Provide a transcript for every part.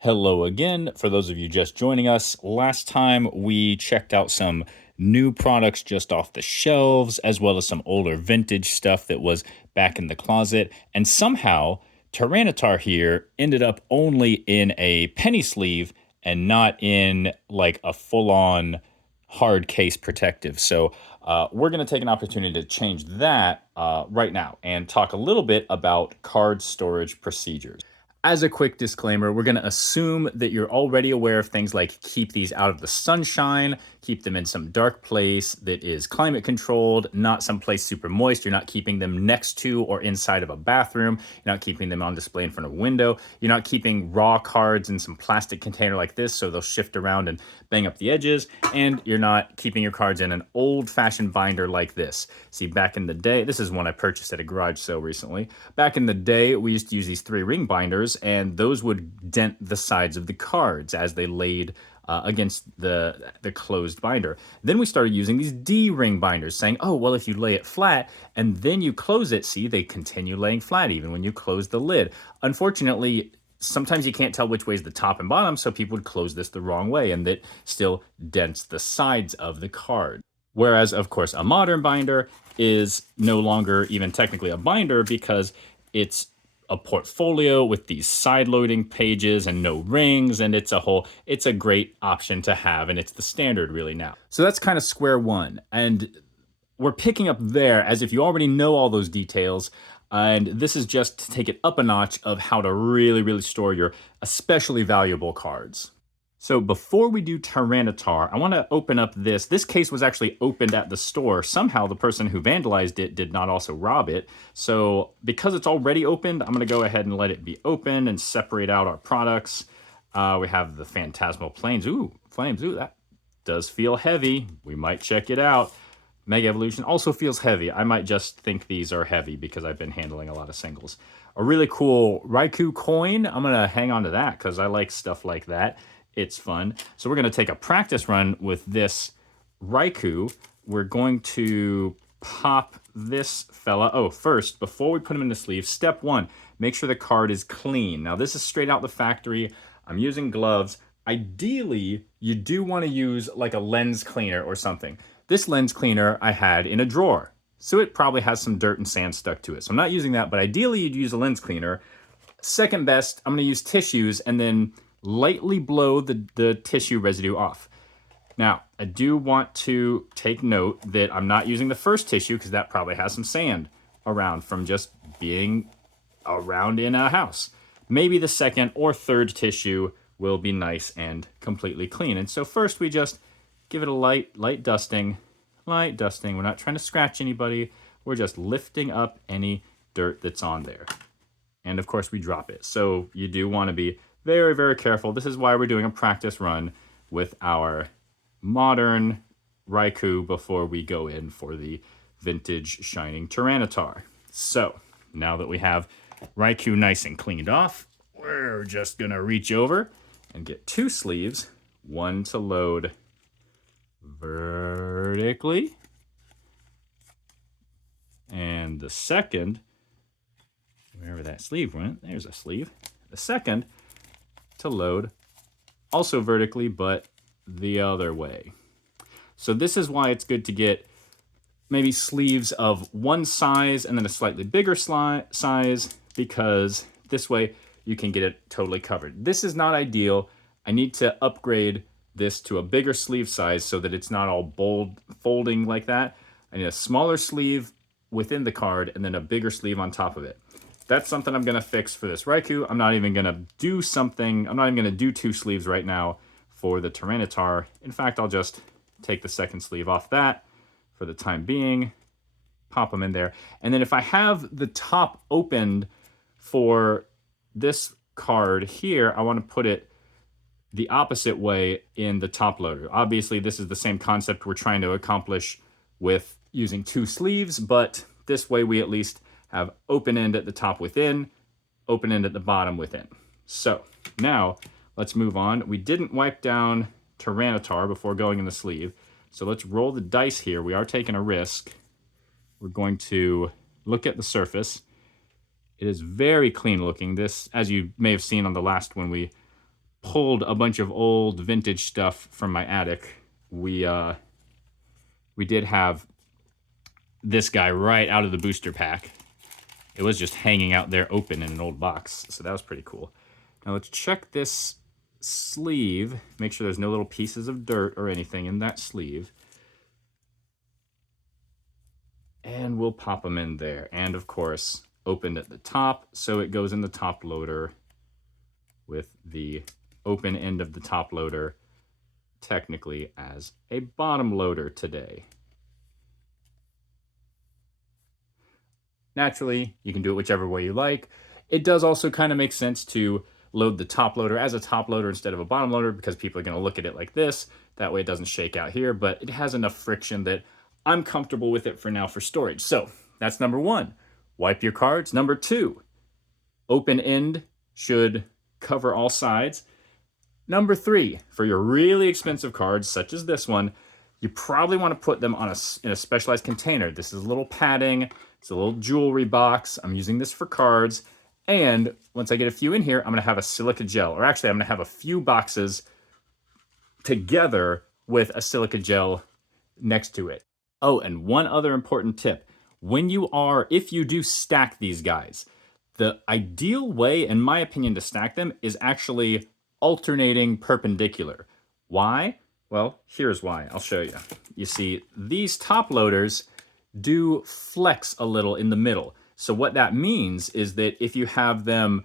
Hello again. For those of you just joining us, last time we checked out some new products just off the shelves, as well as some older vintage stuff that was back in the closet. And somehow, Tyranitar here ended up only in a penny sleeve and not in like a full on hard case protective. So, we're going to take an opportunity to change that right now and talk a little bit about card storage procedures. As a quick disclaimer, we're going to assume that you're already aware of things like keep these out of the sunshine, keep them in some dark place that is climate controlled, not someplace super moist. You're not keeping them next to or inside of a bathroom. You're not keeping them on display in front of a window. You're not keeping raw cards in some plastic container like this so they'll shift around and bang up the edges. And you're not keeping your cards in an old-fashioned binder like this. See, back in the day, this is one I purchased at a garage sale recently. Back in the day, we used to use these 3-ring binders, and those would dent the sides of the cards as they laid against the closed binder. Then we started using these D-ring binders, saying, oh, well, if you lay it flat and then you close it, see, they continue laying flat even when you close the lid. Unfortunately, sometimes you can't tell which way is the top and bottom, so people would close this the wrong way, and that still dents the sides of the card. Whereas, of course, a modern binder is no longer even technically a binder because it's a portfolio with these side-loading pages and no rings, and it's a great option to have, and it's the standard really now. So that's kind of square one, and we're picking up there as if you already know all those details, and this is just to take it up a notch of how to really store your especially valuable cards. So before we do Tyranitar, I want to open up this. This case was actually opened at the store. Somehow the person who vandalized it did not also rob it. So because it's already opened, I'm going to go ahead and let it be open and separate out our products. We have the Phantasmal Plains. Ooh, Flames. Ooh, that does feel heavy. We might check it out. Mega Evolution also feels heavy. I might just think these are heavy because I've been handling a lot of singles. A really cool Raikou coin. I'm going to hang on to that because I like stuff like that. It's fun. So we're going to take a practice run with this Raikou. We're going to pop this fella. Oh, first, before we put him in the sleeve, step one, make sure the card is clean. Now, this is straight out the factory. I'm using gloves. Ideally, you do want to use like a lens cleaner or something. This lens cleaner I had in a drawer, so it probably has some dirt and sand stuck to it. So I'm not using that, but ideally you'd use a lens cleaner. Second best, I'm going to use tissues and then lightly blow the tissue residue off. Now, I do want to take note that I'm not using the first tissue because that probably has some sand around from just being around in a house. Maybe the second or third tissue will be nice and completely clean. And so first we just give it a light dusting. Light dusting. We're not trying to scratch anybody. We're just lifting up any dirt that's on there. And of course we drop it. So you do want to be very careful. This is why we're doing a practice run with our modern Raikou before we go in for the vintage Shining Tyranitar. So now that we have Raikou nice and cleaned off, we're just gonna reach over and get 2 sleeves, one to load vertically, and the second, wherever that sleeve went, there's a sleeve. The second to load also vertically, but the other way. So this is why it's good to get maybe sleeves of one size and then a slightly bigger size, because this way you can get it totally covered. This is not ideal. I need to upgrade this to a bigger sleeve size so that it's not all bold folding like that. I need a smaller sleeve within the card and then a bigger sleeve on top of it. That's something I'm going to fix for this Raikou. I'm not even going to do 2 sleeves right now for the Tyranitar. In fact, I'll just take the second sleeve off that for the time being, pop them in there. And then if I have the top opened for this card here, I want to put it the opposite way in the top loader. Obviously, this is the same concept we're trying to accomplish with using 2 sleeves, but this way we at least have open end at the top within, open end at the bottom within. So now let's move on. We didn't wipe down Tyranitar before going in the sleeve, so let's roll the dice here. We are taking a risk. We're going to look at the surface. It is very clean looking. This, as you may have seen on the last one we pulled a bunch of old vintage stuff from my attic. We did have this guy right out of the booster pack. It was just hanging out there open in an old box, so that was pretty cool. Now let's check this sleeve, make sure there's no little pieces of dirt or anything in that sleeve. And we'll pop them in there. And of course, opened at the top, so it goes in the top loader with the open end of the top loader technically as a bottom loader today. Naturally, you can do it whichever way you like. It does also kind of make sense to load the top loader as a top loader instead of a bottom loader because people are going to look at it like this. That way it doesn't shake out here, but it has enough friction that I'm comfortable with it for now for storage. So that's number one. Wipe your cards. Number two, open end should cover all sides. Number three, for your really expensive cards, such as this one, you probably want to put them on in a specialized container. This is a little padding. It's a little jewelry box. I'm using this for cards. And once I get a few in here, I'm going to have a silica gel. Or actually, I'm going to have a few boxes together with a silica gel next to it. Oh, and one other important tip. If you do stack these guys, the ideal way, in my opinion, to stack them is actually alternating perpendicular. Why? Well, here's why. I'll show you. You see, these top loaders do flex a little in the middle. So what that means is that if you have them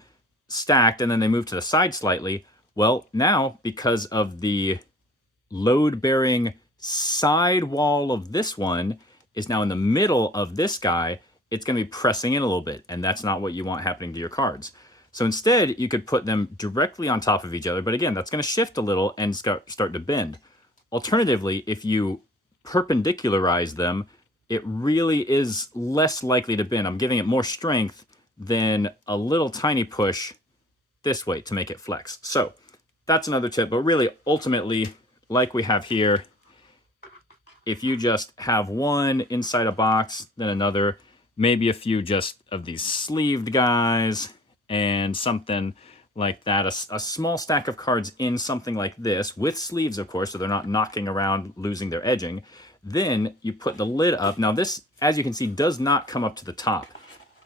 stacked and then they move to the side slightly, well, now because of the load-bearing side wall of this one is now in the middle of this guy, it's going to be pressing in a little bit, and that's not what you want happening to your cards. So instead, you could put them directly on top of each other, but again, that's going to shift a little and start to bend. Alternatively, if you perpendicularize them, it really is less likely to bend. I'm giving it more strength than a little tiny push this way to make it flex. So that's another tip, but really, ultimately, like we have here, if you just have one inside a box, then another, maybe a few just of these sleeved guys, and something like that, a small stack of cards in something like this, with sleeves, of course, so they're not knocking around, losing their edging. Then you put the lid up. Now this, as you can see, does not come up to the top.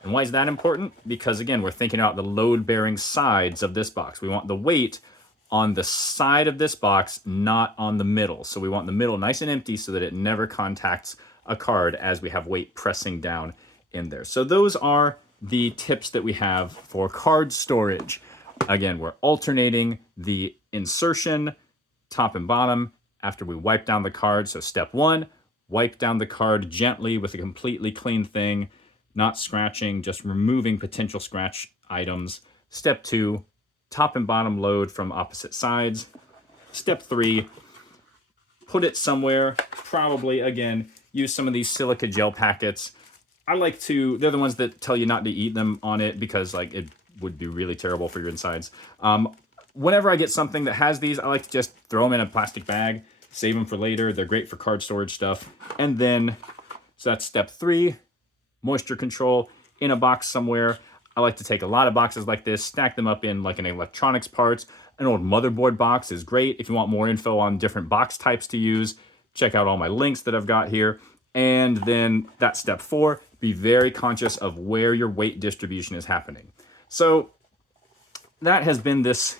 And why is that important? Because again, we're thinking about the load-bearing sides of this box. We want the weight on the side of this box, not on the middle. So we want the middle nice and empty so that it never contacts a card as we have weight pressing down in there. So those are the tips that we have for card storage. Again, we're alternating the insertion, top and bottom, after we wipe down the card. So step one, wipe down the card gently with a completely clean thing, not scratching, just removing potential scratch items. Step two, top and bottom load from opposite sides. Step three, put it somewhere, probably, again, use some of these silica gel packets. They're the ones that tell you not to eat them on it because like it would be really terrible for your insides. Whenever I get something that has these, I like to just throw them in a plastic bag, save them for later. They're great for card storage stuff. And then, so that's step three, moisture control in a box somewhere. I like to take a lot of boxes like this, stack them up in like an electronics parts. An old motherboard box is great. If you want more info on different box types to use, check out all my links that I've got here. And then that's step four, be very conscious of where your weight distribution is happening. So that has been this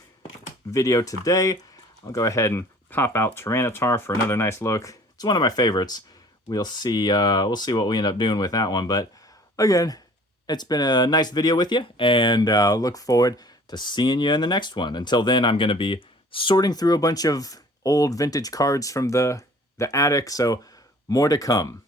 video today. I'll go ahead and pop out Tyranitar for another nice look. It's one of my favorites. We'll see what we end up doing with that one. But again, it's been a nice video with you, and look forward to seeing you in the next one. Until then, I'm going to be sorting through a bunch of old vintage cards from the attic, so more to come.